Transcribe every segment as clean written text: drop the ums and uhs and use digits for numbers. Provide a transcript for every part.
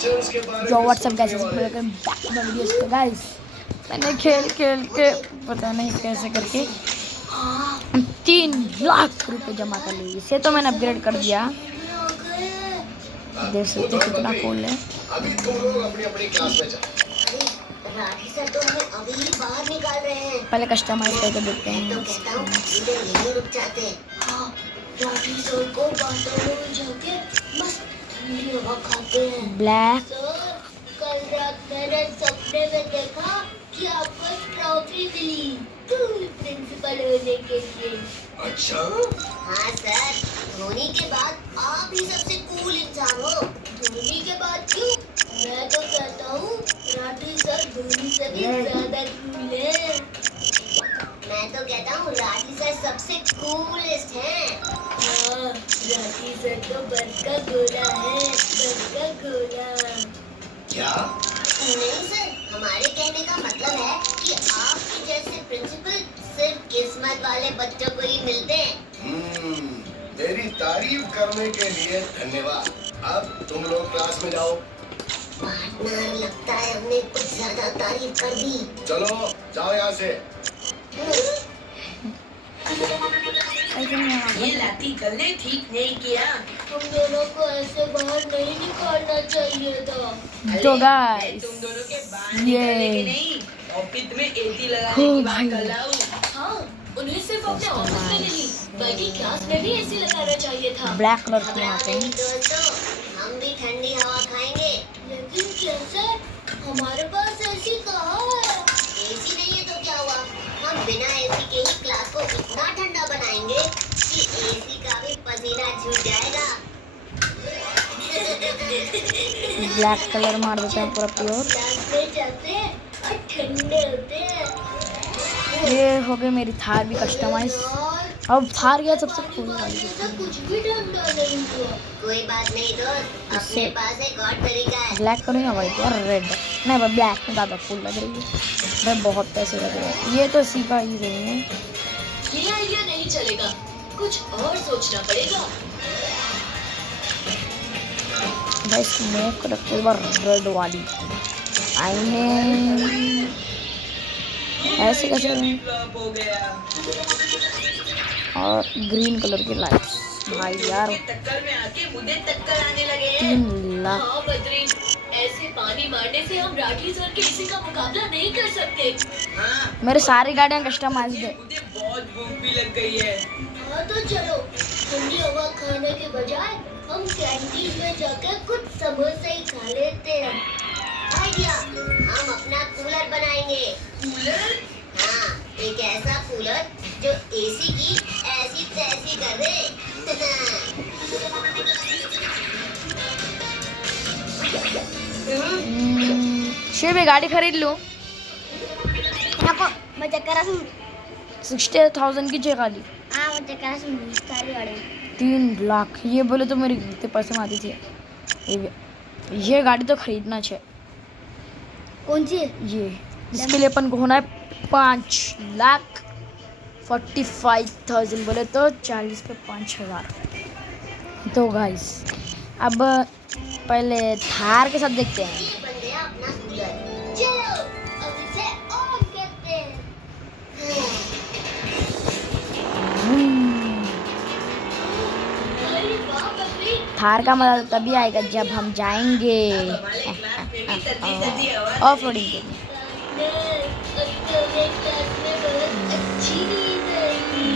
जो WhatsApp videos पे guys मैंने खेल खेल के पता नहीं कैसे करके 3 लाख रुपए जमा कर लिए। इसे तो मैंने अपग्रेड कर दिया, देख सकते कितना कूल है। अभी तुम लोग अपनी अपनी क्लास में जाओ। राठी सर तो हमें अभी ही बाहर निकाल रहे हैं। पहले कस्टमाइज करके देखते हैं। तो कहता हूँ यहीं रुक जाते हैं। हाँ, राठी सर को बाथरूम में जाके मस्त ठंडी हवा खाते हैं। ब्लैक सर, कल रात मैंने सपने में देखा कि आपको ट्रॉफी मिली प्रिंसिपल होने के लिए। अच्छा? हाँ सर, धोनी के बाद आप ही सबसे कूल इंसान हो। धोनी के बाद क्यों? मैं तो कहता हूँ राठी सर धोनी से भी ज्यादा कूल है। मैं तो कहता हूँ राठी सर सबसे कूलेस्ट हैं। हाँ, राठी सर तो बर्फ का गोला है, बर्फ का गोला। क्या? नहीं सर, हमारे कहने का मतलब है कि आपके जैसे प्रिंसिपल सिर्फ किस्मत वाले बच्चों को ही मिलते हैं। मेरी तारीफ करने के लिए धन्यवाद। अब तुम लोग क्लास में जाओ। पार्टनर, लगता है हमने कुछ ज्यादा तारीफ कर दी। चलो जाओ यहाँ से। ये लाठी कल ने ठीक नहीं किया। तुम दोनों को ऐसे बाहर नहीं निकालना चाहिए था। तो गाइस तुम दोनों के बाहर निकलने के नहीं, ऑफिस में एसी लगाने की बात कर रहा हूँ। हाँ, उन्हें सिर्फ अपने ऑफिस में नहीं बल्कि क्लास में भी एसी लगाना चाहिए था। ब्लैक कलर की यहाँ पे दोस्तों, हम भी ठंडी हवा खाएंगे। लेकिन कैसे? हमारे पास एसी कहाँ है? एसी नहीं है तो क्या हुआ? हम बिना एसी के ही क्लास को इतना ठंडा बनाएंगे कि एसी का भी पसीना छूट जाएगा। ब्लैक कलर मार देते हैं पूरा प्योर। क्लास में जाते हैं और ठंडे होते हैं। ये हो गई मेरी थार भी कस्टमाइज। अब थार गया सबसे कूल वाली। कुछ भी ठंडा नहीं हुआ। कोई बात नहीं दोस्त, अपने पास एक और तरीका है। ब्लैक करूँ या वाइट और रेड? नहीं भाई ब्लैक में ज़्यादा कूल लग रही है भाई, बहुत पैसे लग रहे हैं। ये तो सीखा ही रही है। ये आइडिया नहीं चलेगा, कुछ और सोचना पड़ेगा। भाई स्मोक रखते एक बार रेड वाली आईने ऐसे कैसे हो गया। और ग्रीन कलर की लाइट्स भाई यार टक्कर में आके मुझे टक्कर आने लगे हैं। 3 लाख। हाँ बद्री, ऐसे पानी मारने से हम राठी सर के किसी का मुकाबला नहीं कर सकते। हाँ, मेरे सारी गाड़ियाँ कस्टमाइज्ड है। मुझे बहुत भूख भी लग गई है। हाँ तो चलो, ठंडी हवा खाने के बजाय हम कैंटीन में जाकर कुछ समोसे ही खा लेते हैं। आइडिया, हम अपना कूलर बनाएंगे। कूलर? हाँ, एक ऐसा कूलर जो एसी की ऐसी तैसी कर दे। शिव ये गाड़ी खरीद लूँ? मैं चक्कर 60,000 की चाहिए गाड़ी। हाँ, मैं चक्कर सारी गाड़ी 3 लाख ये बोले तो मेरी कितने पैसे में आती थी। ये गाड़ी तो खरीदना चाहिए। कौन सी? ये इसके लिए अपन को होना है 5,45,000 बोले तो 40 पे 5,000। तो गाइस अब पहले थार के साथ देखते हैं। बन गया अपना कूलर। चलो अब इसे ऑन करते हैं। अरे वाह बद्री, थार का मजा तभी आएगा जब हम जाएंगे ऑफ रोडिंग के लिए। क्लास में बहुत अच्छी नींद आएगी।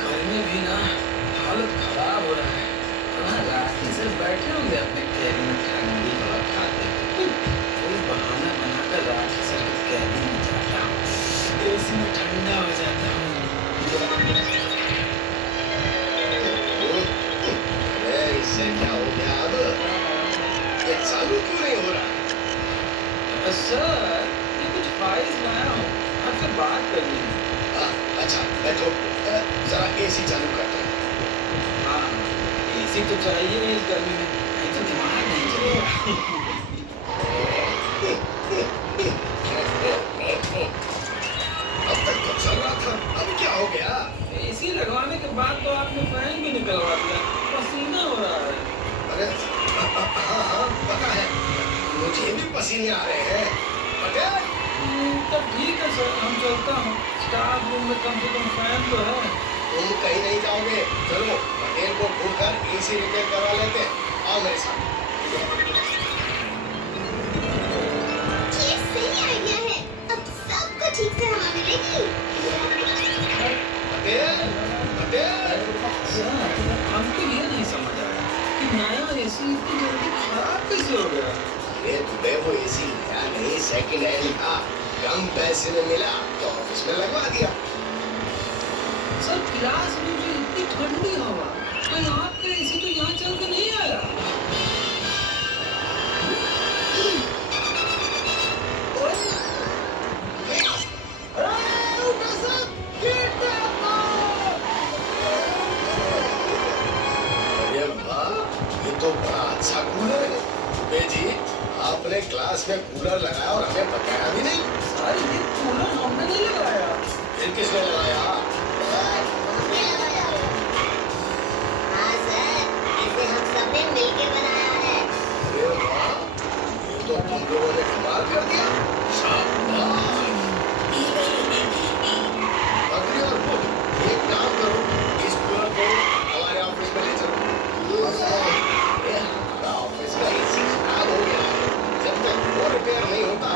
घर में भी ना हालत खराब हो रहा है। राखी सर बैठे होंगे अपने कैबिन में ठंडी हवा खाते हुए। कोई बहाना बनाकर राखी सर के कैबिन में जाता हूँ, एसी में ठंडा हो जाता हूँ। इससे क्या हो गया अब? ये चालू क्यों नहीं हो रहा? सर ये कुछ फाइल्स बनाया हूँ, आपसे बात करनी है। अच्छा बैठो, जरा एसी चालू करते हैं। हाँ एसी तो चाहिए इस गर्मी में, नहीं तो दिमाग नहीं चलेगा। अब तक तो चल रहा था, अब क्या हो गया? एसी लगवाने के बाद तो आपने फैन भी निकलवा दिया, पसीना पसीने आ रहे हैं। पटेल तब ठीक है सर, हम चलता हूँ। स्टाफ रूम में कम से कम फैन तो है। तुम कहीं नहीं जाओगे। चलो पटेल को ढूंढ कर एसी रिपेयर करवा लेते हैं। आओ मेरे साथ। ये सही आइडिया है। अब सबको ठीक से हवा मिलेगी। पटेल पटेल सर, हमको ये नहीं समझ आया कि नया एसी इतनी जल्दी खराब कैसे हो गया। ये तुम्हें वो एसी नया नहीं सेकंड हैंड था। कम पैसे में मिला तो ऑफिस में लगवा दिया। सर क्लास में जो इतनी ठंडी हवा, कोई आपका एसी तो यहाँ चल के नहीं आया। अरे वाह, ये तो बड़ा अच्छा कूलर है। दुबे जी, आपने क्लास में कूलर लगाया और हमें बताया भी नहीं। सर ये कूलर हमने नहीं लगाया। फिर किसने लगाया? हमने लगाया। हाँ सर, इसे हम सबने मिलके बनाया है। अरे वाह, ये तो तुम लोगों ने कमाल कर दिया। शाबाश। अग्री और बुल, एक काम करो, इस कूलर को हमारे ऑफिस में ले चलो। ये हमारा ऑफिस का एसी खराब हो गया है। जब तक वो रिपेयर नहीं होता,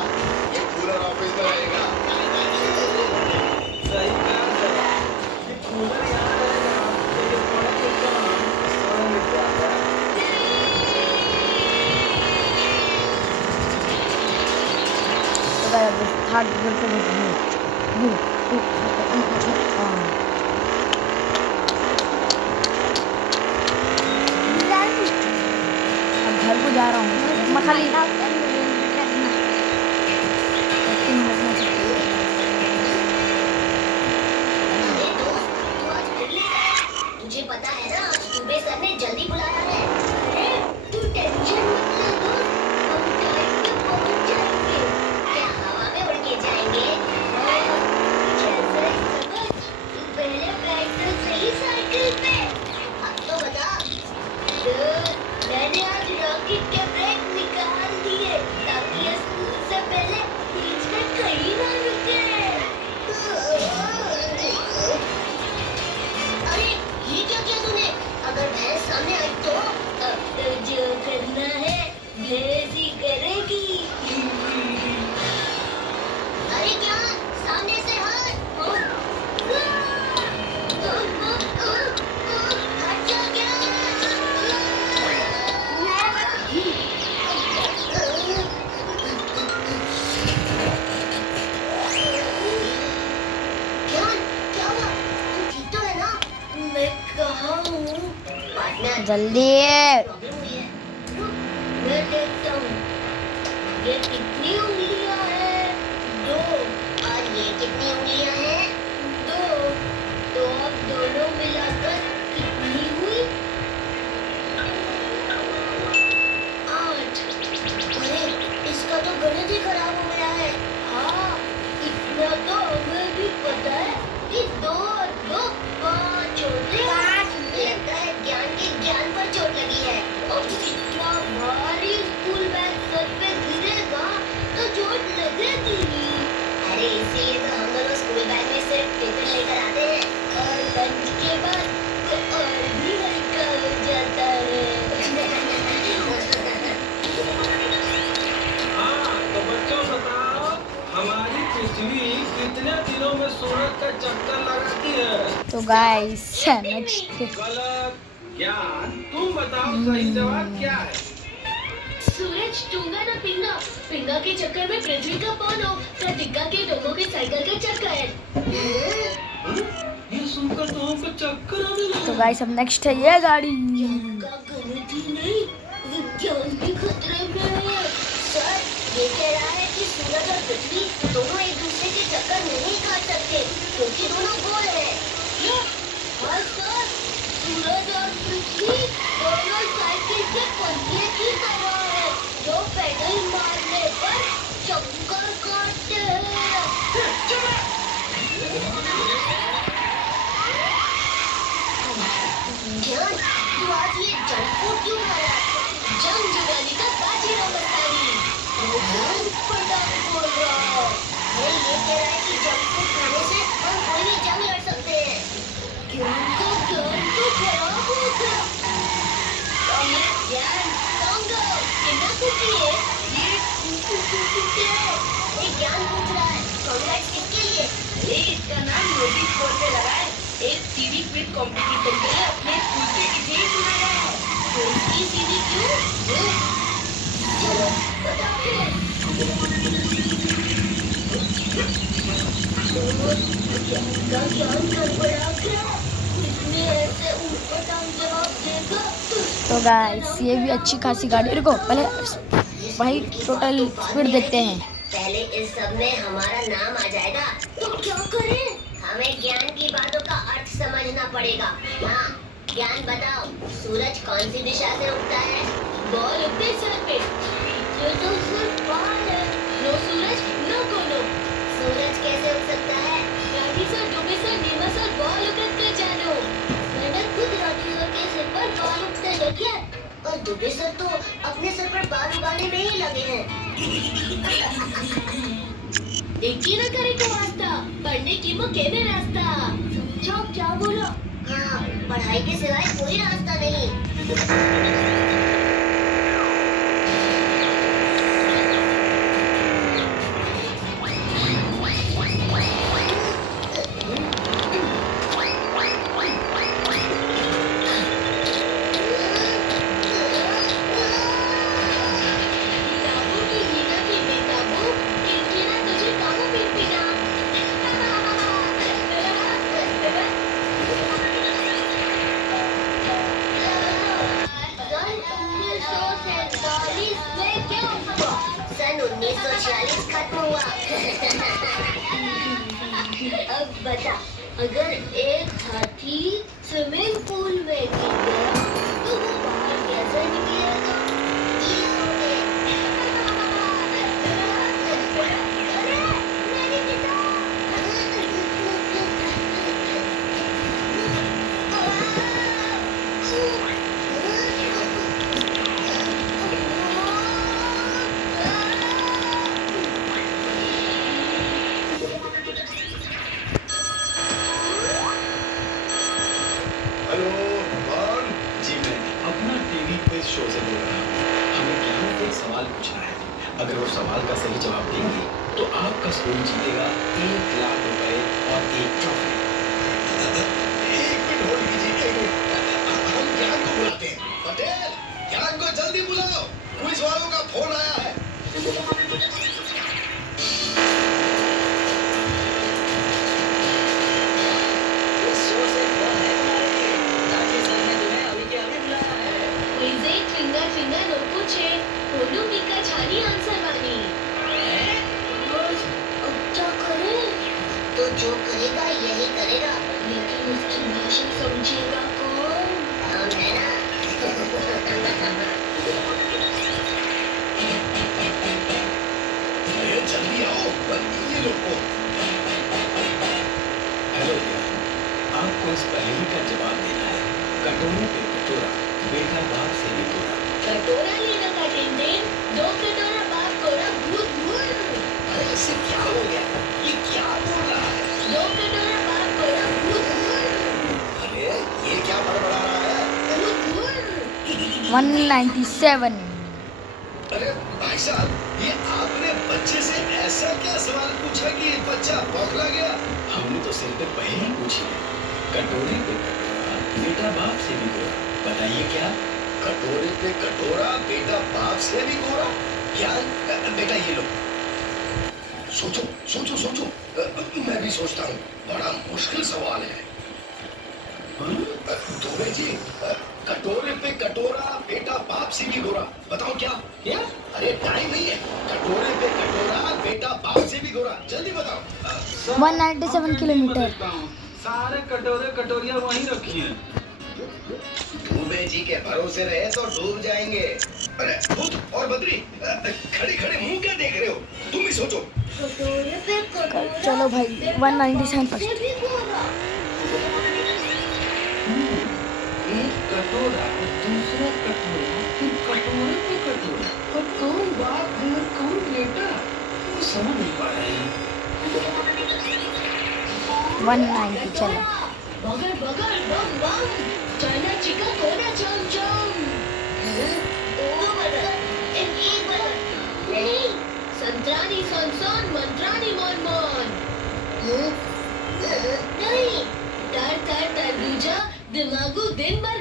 ये कूलर ऑफिस में रहेगा। सही कहा सर। ये कूलर यहाँ रहेगा तो ये पड़ा के काम आसान हो जाता है। तो गाइस अब थर्ड घर पे बैठे अब घर को जा रहा हूँ। मैं खाली 3 मिनट में सकती हूँ। अरे दोस्त, तू आज फिर लेट आया। तुझे पता है ना, आज दुबे सर ने जल्दी बुलाया है। अरे तू टेंशन मत ले दोस्त, हम टाइम पे पहुंच जाएंगे। क्या हवा में उड़ के जाएंगे? जैसे समझ, तू पहले बैठ तो सही साइकिल पे। अब तो बता। मैंने आज रॉकेट के ब्रेक निकाल दिए ताकि ये स्कूल से पहले बीच में कहीं ना रुके। अरे ये क्या किया तूने? अगर भैंस सामने आई तो? अब तो जो करना है भैंस ही करेगी। अरे क्या? सामने से हट। हट जा क्या? ज्ञान, क्या हुआ? तू ठीक तो है ना? मैं कहाँ हूँ? पार्टनर, जल्दी प्रॉब्लम हुई है। रुक, मैं देखता हूँ। ये कितनी उंगलियां हैं? 2। और ये कितनी उंगलियां हैं? 2। तो अब दोनों मिलाकर कितनी हुई? 8। अरे, इसका तो गणित ही खराब हो गया है। हाँ, इतना तो हमें भी पता है कि 2 और 2 5 होते हैं। लगता है ज्ञान के ज्ञान पर चोट लगी है। अब इतना भारी स्कूल बैग सर पे गिरेगा तो चोट लगेगी ही। अरे इसीलिए तो हम दोनों स्कूल बैग में सिर्फ टिफिन लेकर आते हैं और लंच के बाद तो और भी हल्का हो जाता है। हाँ, तो बच्चों बताओ, हमारी पृथ्वी कितने दिनों में सूरज का चक्कर लगाती है? तो गाइस नेक्स्ट गलत। ज्ञान, तुम बताओ सही जवाब क्या है? सूरज टूंगा ना पिंगा, पिंगा के चक्कर में पृथ्वी का पौनो, प्रतिज्ञा के डोंगों के साइकिल का चक्कर। हाँ? ये सुनकर तो हमको चक्कर आने लगा। तो गाइस अब नेक्स्ट है ये गाड़ी। का गणित ही नहीं, विज्ञान भी खतरे में है। सर, ये कह रहा है कि सूरज और पृथ्वी दोनों एक दूसरे के चक्कर नहीं काट सकते क्योंकि दोनों गोल हैं। क्या? हाँ सर, सूरज और पृथ्वी दोनों साइकिल के पहिए की तरह है जो पेडल मारने पर चक्कर काटते हैं। ज्ञान, तू आज ये जंक फूड क्यों खा रहा है? जंग जुगाली का बाजीराव मस्तानी। पटांग बोल रहा है। अरे ये कह रहा है कि जंक फूड खाने से हम कोई भी जंग लड़ सकते हैं। ज्ञान तो खराब हो गया। ज्ञान टोंगो ये ना पूछिए, ये क्या है? ये ज्ञान पूछ रहा है कांग्रेस किसके लिए? अरे इसका नाम नोटिस बोर्ड पे लगा है। एक सीडी क्विज कंपटीशन के लिए अपने स्कूल के टीचर ही चुना गया है। तो इसकी सीधी क्यों? चलो बताते हैं। ज्ञान गड़बड़ा गया। इसने ऐसे ऊटपटांग जवाब देगा। तो गाइस ये भी अच्छी खासी गाड़ी, रुको पहले भाई टोटल स्पीड देखते हैं। पहले इस सब में हमारा नाम आ जाएगा तो क्या करें? हमें ज्ञान की बातों का अर्थ समझना पड़ेगा। हाँ, ज्ञान बताओ, सूरज कौन सी दिशा से उगता है? बॉल उगते सर पे। ये तो सिर्फ बाल है। नो सूरज नो कोनो। सूरज कैसे उग सकता है? राठी सर, डूबे सर, नीमा सर, बॉल उगत कर जानो। मैंने खुद राठी सर के सिर पर बाल उगते देखे और डूबे सर तो अपने सर पर बाल उगाने में ही लगे हैं। देखिए ना करे को वास्ता, पढ़ने की मुके में रास्ता। समझो क्या बोला? हाँ, पढ़ाई के सिवाय कोई रास्ता नहीं। किताबों की हीना की बेकाबू, किलकिना तुझे काबू पीट पीना। सन 1946 खत्म हुआ। अब बता, अगर एक हाथी स्विमिंग पूल में गिर गया तो वो बाहर कैसे निकलेगा? गीला हो गया। अरे, मेरी हेलो कौन? जी मैं अपना टीवी क्विज शो से बोल रहा हूँ। हमें ज्ञान से एक सवाल पूछना है। अगर वो सवाल का सही जवाब देंगे तो आपका स्कूल जीतेगा 1 लाख रुपए और एक ट्रॉफी। एक मिनट होल्ड कीजिए, एक मिनट। हम ज्ञान को बुलाते हैं। पटेल, ज्ञान को जल्दी बुलाओ, क्विज वालों का फोन आया है। इस शो से कौन है तुम्हारे? राजेश सर ने तुम्हें अभी के अभी बुलाया है। वैसे फिंगर फिंगर नो पूछे, बोलू मीका छानी आंसर वाली। अब क्या करें? तो जो करेगा यही करेगा, लेकिन उसकी भाषा समझेगा कौन? हम है ना। अरे जल्दी आओ, ये लोगों। हेलो ज्ञान, आपको इस पहेली का जवाब देना है। कटोरे पे कटोरा, बेटा बाप से भी गोरा। कटोरा लेना का टेंटेन, 2 कटोरा बाप कोरा भूत भूत। अरे इससे क्या हो गया? ये क्या बोल रहा है? 2 कटोरा बाप कोरा भूत भूत। अरे ये क्या बड़बड़ा रहा है? भूत भूत। 197। अरे भाई साहब, ये आपने बच्चे से ऐसा क्या सवाल पूछा कि बच्चा बौखला गया? हमने तो सिर्फ पहेली पूछी है। कटोरे पे कटोरा, बेटा बाप से भी गोरा। बताइए क्या? कटोरे पे कटोरा, बेटा बाप से भी गोरा। क्या बेटा, ये लो। सोचो सोचो सोचो। मैं भी सोचता हूँ, बड़ा मुश्किल सवाल है। दुबे जी, कटोरे पे कटोरा, बेटा बाप से भी गोरा। बताओ क्या? क्या? अरे टाइम नहीं है। कटोरे पे कटोरा, बेटा बाप से भी गोरा। जल्दी बताओ। 197 किलोमीटर। सारे कटोरे कटोरिया वहीं रखी हैं। दुबे जी के भरोसे रहे तो डूब जाएंगे। अरे भूत और बद्री, खड़े खड़े मुंह क्या देख रहे हो? तुम ही सोचो। कटोरे पे कटोरा। चलो भाई 197 फर्स्ट। से भी गोरा। एक कटोरा, दूसरा कटोरा, फिर कटोरे पे कटोरा। और कौन बाप है और कौन 190 चलो। बगर बगर बम बम चाइना चिकन कोना चम चम दो बर्गर एक बर्गर नहीं संतरानी सन सन मंत्रानी मन मन नहीं तर तर तरबूजा दिमागो दिन भर